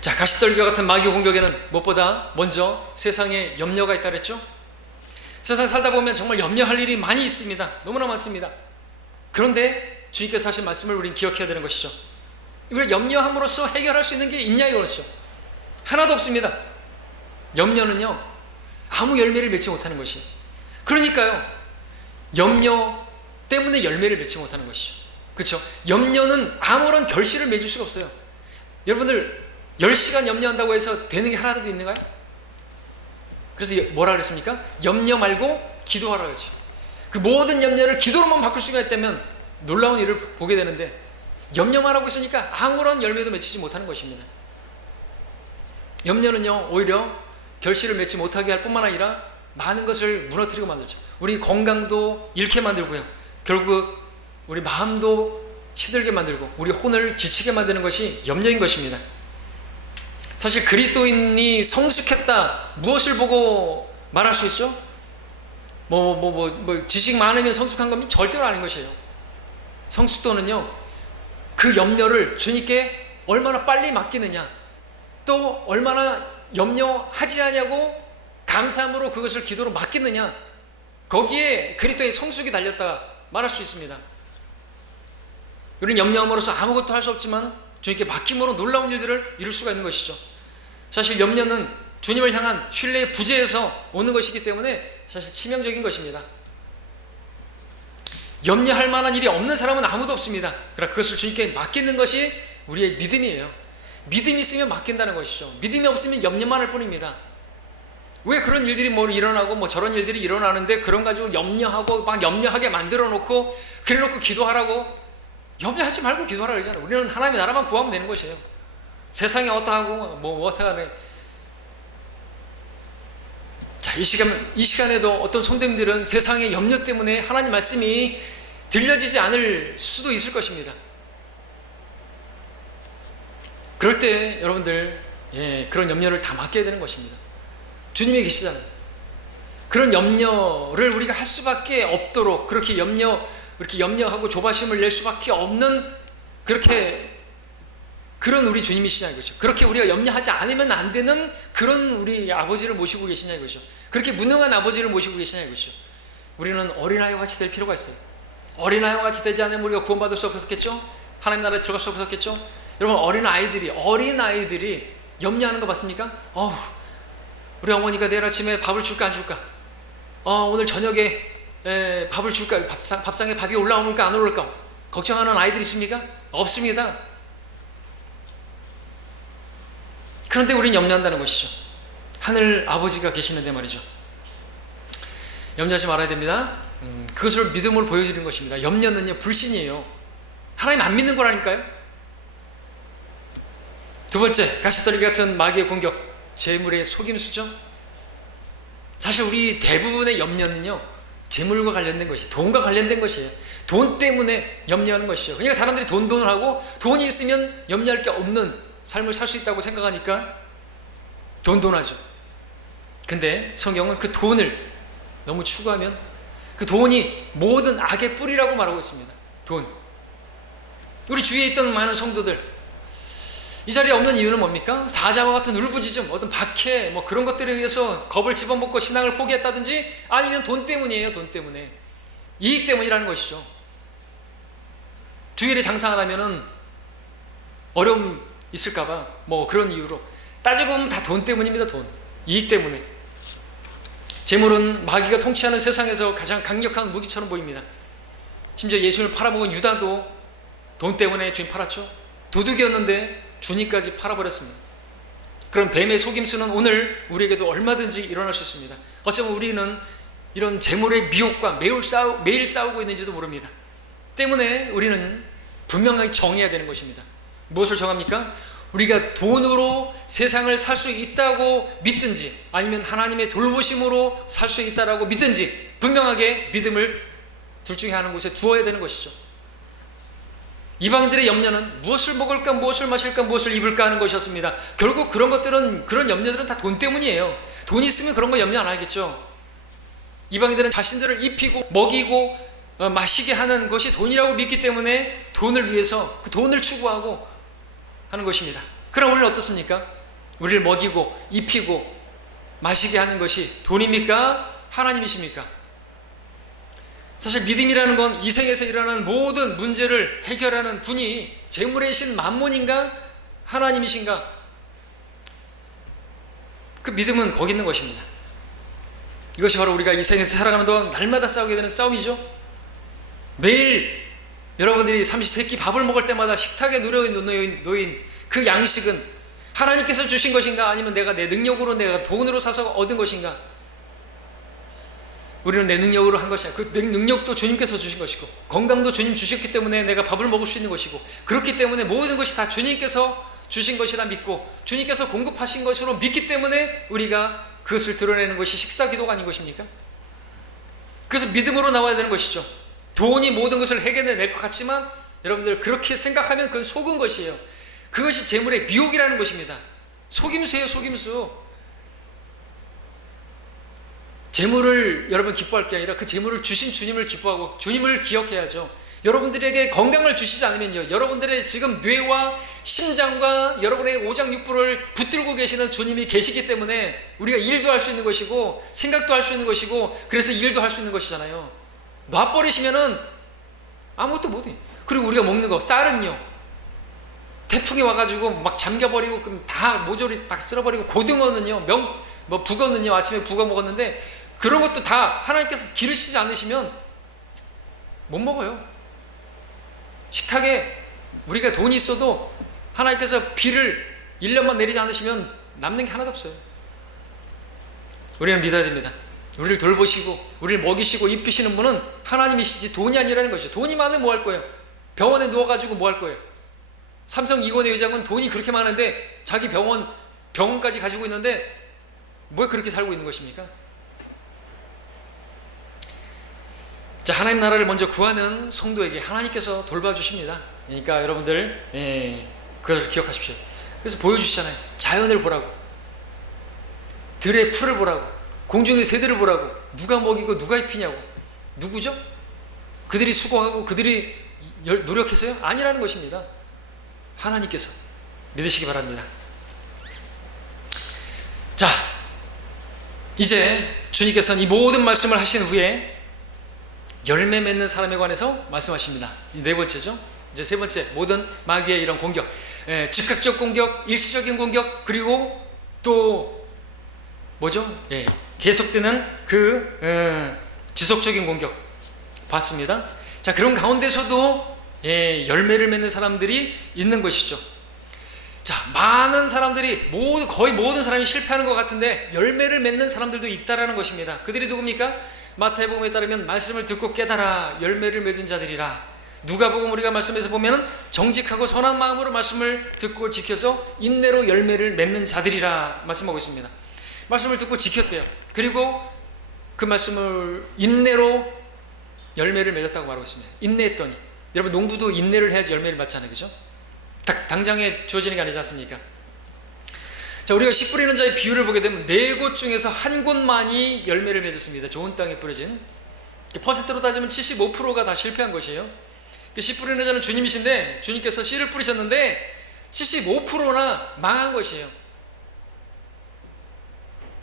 자, 가시떨기와 같은 마귀 공격에는 무엇보다 먼저 세상에 염려가 있다 그랬죠. 세상 살다 보면 정말 염려할 일이 많이 있습니다. 너무나 많습니다. 그런데 주님께서 하신 말씀을 우리는 기억해야 되는 것이죠. 우리가 염려함으로써 해결할 수 있는 게 있냐 이것이죠. 하나도 없습니다. 염려는요, 아무 열매를 맺지 못하는 것이에요. 그러니까요, 염려 때문에 열매를 맺지 못하는 것이죠. 그렇죠? 염려는 아무런 결실을 맺을 수가 없어요. 여러분들 10시간 염려한다고 해서 되는 게 하나라도 있는가요? 그래서 뭐라 그랬습니까? 염려 말고 기도하라 그랬죠. 그 모든 염려를 기도로만 바꿀 수가 있다면 놀라운 일을 보게 되는데, 염려만 하고 있으니까 아무런 열매도 맺히지 못하는 것입니다. 염려는요, 오히려 결실을 맺지 못하게 할 뿐만 아니라 많은 것을 무너뜨리고 만들죠. 우리 건강도 잃게 만들고요, 결국 우리 마음도 시들게 만들고 우리 혼을 지치게 만드는 것이 염려인 것입니다. 사실 그리스도인이 성숙했다, 무엇을 보고 말할 수 있죠? 지식 많으면 성숙한 겁니까? 절대로 아닌 것이에요. 성숙도는요, 그 염려를 주님께 얼마나 빨리 맡기느냐, 또 얼마나 염려하지 않냐고 감사함으로 그것을 기도로 맡기느냐, 거기에 그리스도의 성숙이 달렸다 말할 수 있습니다. 우리는 염려함으로써 아무것도 할 수 없지만 주님께 맡김으로 놀라운 일들을 이룰 수가 있는 것이죠. 사실 염려는 주님을 향한 신뢰의 부재에서 오는 것이기 때문에 사실 치명적인 것입니다. 염려할 만한 일이 없는 사람은 아무도 없습니다. 그러나 그것을 주님께 맡기는 것이 우리의 믿음이에요. 믿음이 있으면 맡긴다는 것이죠. 믿음이 없으면 염려만 할 뿐입니다. 왜 그런 일들이 일어나고 저런 일들이 일어나는데 그런 가지고 염려하고 막 염려하게 만들어 놓고 그래 놓고 기도하라고, 염려하지 말고 기도하라 그러잖아요. 우리는 하나님의 나라만 구하면 되는 것이에요. 세상에 어떠하고 어떠하네. 자, 이 시간에도 어떤 성도님들은 세상의 염려 때문에 하나님 말씀이 들려지지 않을 수도 있을 것입니다. 그럴 때 여러분들 그런 염려를 다 맡겨야 되는 것입니다. 주님이 계시잖아요. 그런 염려를 우리가 할 수밖에 없도록 그렇게 염려하고 조바심을 낼 수밖에 없는 그렇게 그런 우리 주님이시냐 이거죠. 그렇게 우리가 염려하지 않으면 안 되는 그런 우리 아버지를 모시고 계시냐 이거죠. 그렇게 무능한 아버지를 모시고 계시냐 이거죠. 우리는 어린아이와 같이 될 필요가 있어요. 어린아이와 같이 되지 않으면 우리가 구원받을 수 없었겠죠? 하나님 나라에 들어갈 수 없었겠죠? 여러분, 어린아이들이 염려하는 거 맞습니까? 우리 어머니가 내일 아침에 밥을 줄까 안 줄까? 오늘 저녁에 밥을 줄까? 밥상에 밥이 올라올까 안 올라올까? 걱정하는 아이들 있습니까? 없습니다. 그런데 우리는 염려한다는 것이죠. 하늘 아버지가 계시는데 말이죠. 염려하지 말아야 됩니다. 그것을 믿음으로 보여드리는 것입니다. 염려는요, 불신이에요. 하나님 안 믿는 거라니까요. 두 번째, 가시떨기 같은 마귀의 공격, 재물의 속임수죠. 사실 우리 대부분의 염려는요, 재물과 관련된 것이에요. 돈과 관련된 것이에요. 돈 때문에 염려하는 것이죠. 그러니까 사람들이 돈을 하고, 돈이 있으면 염려할 게 없는 삶을 살 수 있다고 생각하니까 돈하죠. 근데 성경은 그 돈을 너무 추구하면 그 돈이 모든 악의 뿌리라고 말하고 있습니다. 돈. 우리 주위에 있던 많은 성도들, 이 자리에 없는 이유는 뭡니까? 사자와 같은 울부짖음, 어떤 박해, 뭐 그런 것들에 의해서 겁을 집어먹고 신앙을 포기했다든지, 아니면 돈 때문이에요. 돈 때문에. 이익 때문이라는 것이죠. 주일에 장사 안 하면은 어려움 있을까봐 뭐 그런 이유로 따지고 보면 다 돈 때문입니다. 돈. 이익 때문에. 재물은 마귀가 통치하는 세상에서 가장 강력한 무기처럼 보입니다. 심지어 예수를 팔아먹은 유다도 돈 때문에 주님 팔았죠. 도둑이었는데 주님까지 팔아버렸습니다. 그럼 뱀의 속임수는 오늘 우리에게도 얼마든지 일어날 수 있습니다. 어쩌면 우리는 이런 재물의 미혹과 매일 싸우고 있는지도 모릅니다. 때문에 우리는 분명하게 정해야 되는 것입니다. 무엇을 정합니까? 우리가 돈으로 세상을 살 수 있다고 믿든지, 아니면 하나님의 돌보심으로 살 수 있다고 믿든지, 분명하게 믿음을 둘 중에 하는 곳에 두어야 되는 것이죠. 이방인들의 염려는 무엇을 먹을까, 무엇을 마실까, 무엇을 입을까 하는 것이었습니다. 결국 그런 염려들은 다 돈 때문이에요. 돈이 있으면 그런 거 염려 안 하겠죠. 이방인들은 자신들을 입히고 먹이고 마시게 하는 것이 돈이라고 믿기 때문에 돈을 위해서 그 돈을 추구하고 하는 것입니다. 그럼 우리는 어떻습니까? 우리를 먹이고 입히고 마시게 하는 것이 돈입니까? 하나님이십니까? 사실 믿음이라는 건 이 세계에서 일어나는 모든 문제를 해결하는 분이 재물의 신 만몬인가? 하나님이신가? 그 믿음은 거기 있는 것입니다. 이것이 바로 우리가 이 세계에서 살아가는 동안 날마다 싸우게 되는 싸움이죠. 매일 여러분들이 삼시세끼 밥을 먹을 때마다 식탁에 놓인 그 양식은 하나님께서 주신 것인가, 아니면 내가 내 능력으로, 내가 돈으로 사서 얻은 것인가? 우리는 내 능력으로 한 것이 아니라 그 능력도 주님께서 주신 것이고, 건강도 주님 주셨기 때문에 내가 밥을 먹을 수 있는 것이고, 그렇기 때문에 모든 것이 다 주님께서 주신 것이라 믿고, 주님께서 공급하신 것으로 믿기 때문에 우리가 그것을 드러내는 것이 식사기도가 아닌 것입니까? 그래서 믿음으로 나와야 되는 것이죠. 돈이 모든 것을 해결해낼 것 같지만 여러분들 그렇게 생각하면 그건 속은 것이에요. 그것이 재물의 미혹이라는 것입니다. 속임수예요, 속임수. 재물을 여러분 기뻐할 게 아니라 그 재물을 주신 주님을 기뻐하고 주님을 기억해야죠. 여러분들에게 건강을 주시지 않으면요, 여러분들의 지금 뇌와 심장과 여러분의 오장육부를 붙들고 계시는 주님이 계시기 때문에 우리가 일도 할 수 있는 것이고 생각도 할 수 있는 것이고, 그래서 일도 할 수 있는 것이잖아요. 놔버리시면은 아무것도 못해요. 그리고 우리가 먹는 거, 쌀은요, 태풍이 와가지고 막 잠겨버리고 그럼 다 모조리 딱 쓸어버리고, 고등어는요, 북어는요, 아침에 북어 먹었는데 그런 것도 다 하나님께서 기르시지 않으시면 못 먹어요. 식탁에 우리가 돈이 있어도 하나님께서 비를 1년만 내리지 않으시면 남는 게 하나도 없어요. 우리는 믿어야 됩니다. 우리를 돌보시고 우리를 먹이시고 입히시는 분은 하나님이시지 돈이 아니라는 것이죠. 돈이 많으면 뭐 할 거예요? 병원에 누워가지고 뭐 할 거예요? 삼성 이건희 회장은 돈이 그렇게 많은데 자기 병원까지 가지고 있는데 왜 그렇게 살고 있는 것입니까? 자, 하나님 나라를 먼저 구하는 성도에게 하나님께서 돌봐주십니다. 그러니까 여러분들 그것을 기억하십시오. 그래서 보여주시잖아요. 자연을 보라고, 들의 풀을 보라고, 공중의 새들을 보라고. 누가 먹이고 누가 입히냐고. 누구죠? 그들이 수고하고 그들이 노력해서요? 아니라는 것입니다. 하나님께서. 믿으시기 바랍니다. 자, 이제 주님께서는 이 모든 말씀을 하신 후에 열매 맺는 사람에 관해서 말씀하십니다. 이 네 번째죠. 이제 세 번째, 모든 마귀의 이런 공격, 즉각적 공격, 일시적인 공격, 그리고 또 뭐죠? 계속되는 그 지속적인 공격 봤습니다. 자, 그런 가운데서도 열매를 맺는 사람들이 있는 것이죠. 자, 많은 사람들이 거의 모든 사람이 실패하는 것 같은데 열매를 맺는 사람들도 있다라는 것입니다. 그들이 누굽니까? 마태복음에 따르면 말씀을 듣고 깨달아 열매를 맺은 자들이라. 누가복음 우리가 말씀에서 보면은 정직하고 선한 마음으로 말씀을 듣고 지켜서 인내로 열매를 맺는 자들이라 말씀하고 있습니다. 말씀을 듣고 지켰대요. 그리고 그 말씀을 인내로 열매를 맺었다고 말하고 있습니다. 인내했더니, 여러분 농부도 인내를 해야지 열매를 맞잖아요, 그죠? 당장에 주어지는 게 아니지 않습니까? 자, 우리가 씨 뿌리는 자의 비유를 보게 되면 네 곳 중에서 한 곳만이 열매를 맺었습니다. 좋은 땅에 뿌려진. 퍼센트로 따지면 75%가 다 실패한 것이에요. 씨 뿌리는 자는 주님이신데 주님께서 씨를 뿌리셨는데 75%나 망한 것이에요.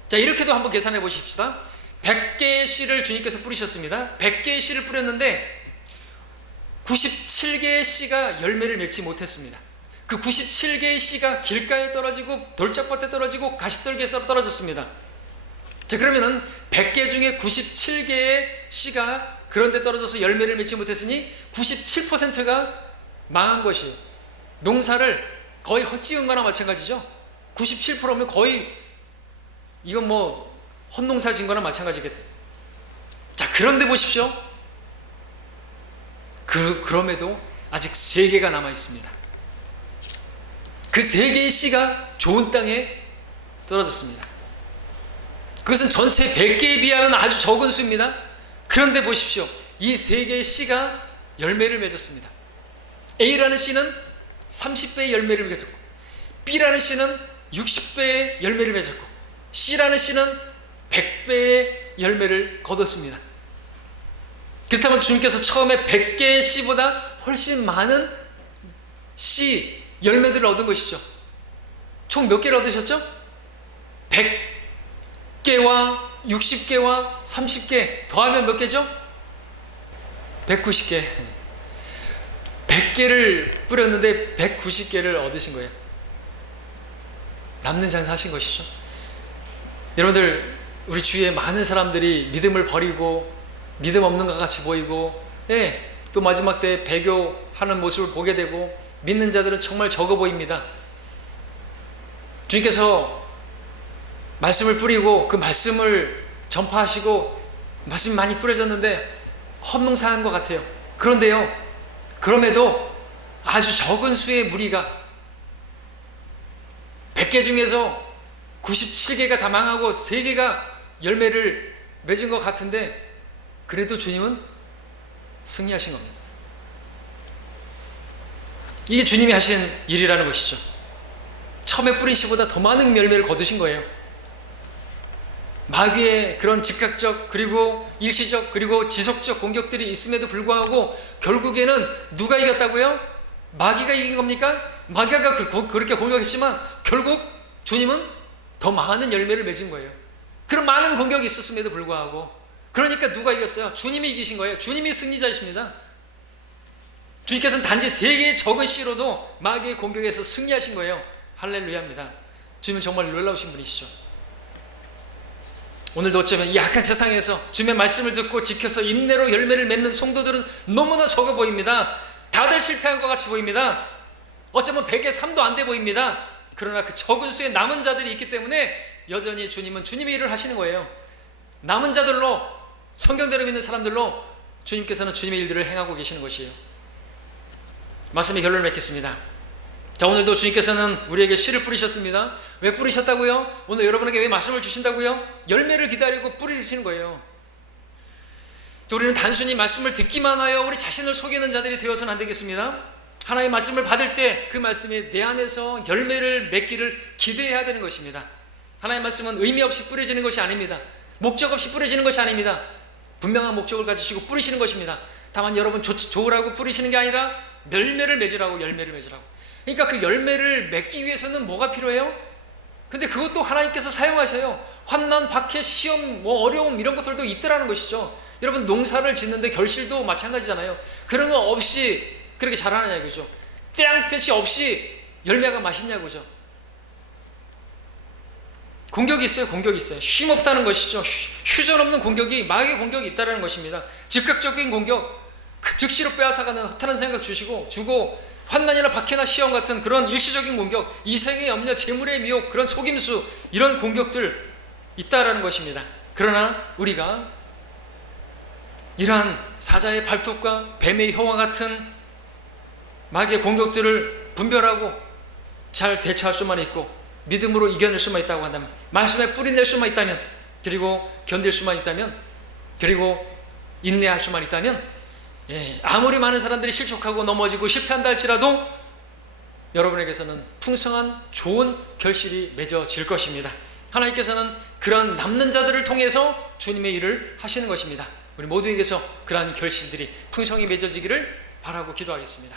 자, 이렇게도 한번 계산해 보십시다. 100개의 씨를 주님께서 뿌리셨습니다. 100개의 씨를 뿌렸는데 97개의 씨가 열매를 맺지 못했습니다. 그 97개의 씨가 길가에 떨어지고 돌짝밭에 떨어지고 가시떨기에 떨어졌습니다. 자, 그러면은 100개 중에 97개의 씨가 그런데 떨어져서 열매를 맺지 못했으니 97%가 망한 것이에요. 농사를 거의 헛지은 거나 마찬가지죠. 97%면 거의 이건 뭐 헛농사 진 거나 마찬가지겠대요. 자, 그런데 보십시오. 그럼에도 아직 3개가 남아 있습니다. 그 3개의 씨가 좋은 땅에 떨어졌습니다. 그것은 전체 100개에 비하면 아주 적은 수입니다. 그런데 보십시오. 이 3개의 씨가 열매를 맺었습니다. A라는 씨는 30배의 열매를 맺었고, B라는 씨는 60배의 열매를 맺었고, C라는 씨는 100배의 열매를 거뒀습니다. 그렇다면 주님께서 처음에 100개의 씨보다 훨씬 많은 씨, 열매들을 얻은 것이죠. 총 몇 개를 얻으셨죠? 100개와 60개와 30개 더하면 몇 개죠? 190개. 100개를 뿌렸는데 190개를 얻으신 거예요. 남는 장사 하신 것이죠. 여러분들, 우리 주위에 많은 사람들이 믿음을 버리고 믿음 없는 것 같이 보이고, 또 마지막 때 배교하는 모습을 보게 되고, 믿는 자들은 정말 적어 보입니다. 주님께서 말씀을 뿌리고 그 말씀을 전파하시고 말씀이 많이 뿌려졌는데 헛농사한 것 같아요. 그런데요, 그럼에도 아주 적은 수의 무리가 100개 중에서 97개가 다 망하고 3개가 열매를 맺은 것 같은데 그래도 주님은 승리하신 겁니다. 이게 주님이 하신 일이라는 것이죠. 처음에 뿌린 씨보다 더 많은 열매를 거두신 거예요. 마귀의 그런 즉각적 그리고 일시적 그리고 지속적 공격들이 있음에도 불구하고 결국에는 누가 이겼다고요? 마귀가 이긴 겁니까? 마귀가 그렇게 공격했지만 결국 주님은 더 많은 열매를 맺은 거예요. 그런 많은 공격이 있었음에도 불구하고, 그러니까 누가 이겼어요? 주님이 이기신 거예요. 주님이 승리자이십니다. 주님께서는 단지 3개의 적은 씨로도 마귀의 공격에서 승리하신 거예요. 할렐루야입니다. 주님은 정말 놀라우신 분이시죠. 오늘도 어쩌면 이 약한 세상에서 주님의 말씀을 듣고 지켜서 인내로 열매를 맺는 성도들은 너무나 적어 보입니다. 다들 실패한 것 같이 보입니다. 어쩌면 100의 3도 안 돼 보입니다. 그러나 그 적은 수의 남은 자들이 있기 때문에 여전히 주님은 주님의 일을 하시는 거예요. 남은 자들로, 성경대로 믿는 사람들로 주님께서는 주님의 일들을 행하고 계시는 것이에요. 말씀의 결론을 맺겠습니다. 자, 오늘도 주님께서는 우리에게 씨를 뿌리셨습니다. 왜 뿌리셨다고요? 오늘 여러분에게 왜 말씀을 주신다고요? 열매를 기다리고 뿌리시는 거예요. 우리는 단순히 말씀을 듣기만 하여 우리 자신을 속이는 자들이 되어서는 안 되겠습니다. 하나님의 말씀을 받을 때 그 말씀이 내 안에서 열매를 맺기를 기대해야 되는 것입니다. 하나님의 말씀은 의미 없이 뿌려지는 것이 아닙니다. 목적 없이 뿌려지는 것이 아닙니다. 분명한 목적을 가지시고 뿌리시는 것입니다. 다만 여러분 좋으라고 뿌리시는 게 아니라 열매를 맺으라고, 열매를 맺으라고. 그러니까 그 열매를 맺기 위해서는 뭐가 필요해요? 근데 그것도 하나님께서 사용하셔요. 환난, 박해, 시험, 뭐 어려움 이런 것들도 있더라는 것이죠. 여러분 농사를 짓는데 결실도 마찬가지잖아요. 그런 거 없이 그렇게 자라느냐 이거죠. 땡볕이 없이 열매가 맛있냐고죠. 공격이 있어요. 공격이 있어요. 쉼 없다는 것이죠. 휴전 없는 공격이, 마귀의 공격이 있다는 것입니다. 즉각적인 공격, 즉시로 빼앗아가는 허탄한 생각 주고 환난이나 박해나 시험 같은 그런 일시적인 공격, 이생의 염려, 재물의 미혹, 그런 속임수, 이런 공격들 있다라는 것입니다. 그러나 우리가 이러한 사자의 발톱과 뱀의 혀와 같은 마귀의 공격들을 분별하고 잘 대처할 수만 있고 믿음으로 이겨낼 수만 있다고 한다면, 말씀에 뿌리낼 수만 있다면, 그리고 견딜 수만 있다면, 그리고 인내할 수만 있다면, 아무리 많은 사람들이 실족하고 넘어지고 실패한다 할지라도 여러분에게서는 풍성한 좋은 결실이 맺어질 것입니다. 하나님께서는 그런 남는 자들을 통해서 주님의 일을 하시는 것입니다. 우리 모두에게서 그러한 결실들이 풍성히 맺어지기를 바라고 기도하겠습니다.